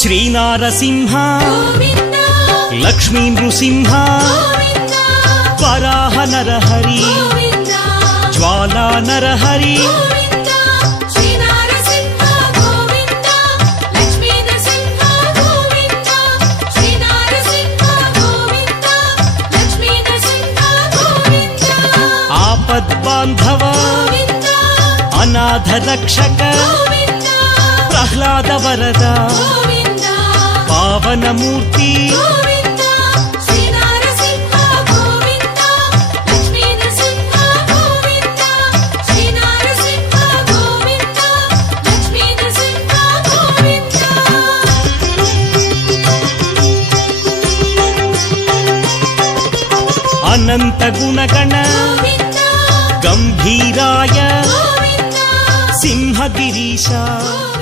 శ్రీనారసింహ గోవింద లక్ష్మీ నృసింహ గోవింద వరాహ నరహరి గోవింద జ్వాలా నరహరి గోవింద శ్రీనారసింహ గోవింద లక్ష్మీ నరసింహ గోవింద శ్రీనారసింహ గోవింద లక్ష్మీ నరసింహ గోవింద ఆపద్బాంధవ గోవింద అనాథ రక్షక గోవింద ప్రహ్లాద వరద గోవింద పావనమూర్తి గోవింద శ్రీనారసింహ గోవింద లక్ష్మీ నరసింహ గోవింద శ్రీనారసింహ గోవింద లక్ష్మీ నరసింహ గోవింద అనంత గుణగణ గోవింద గంభీరాయ గోవింద సింహగిరీశ గోవింద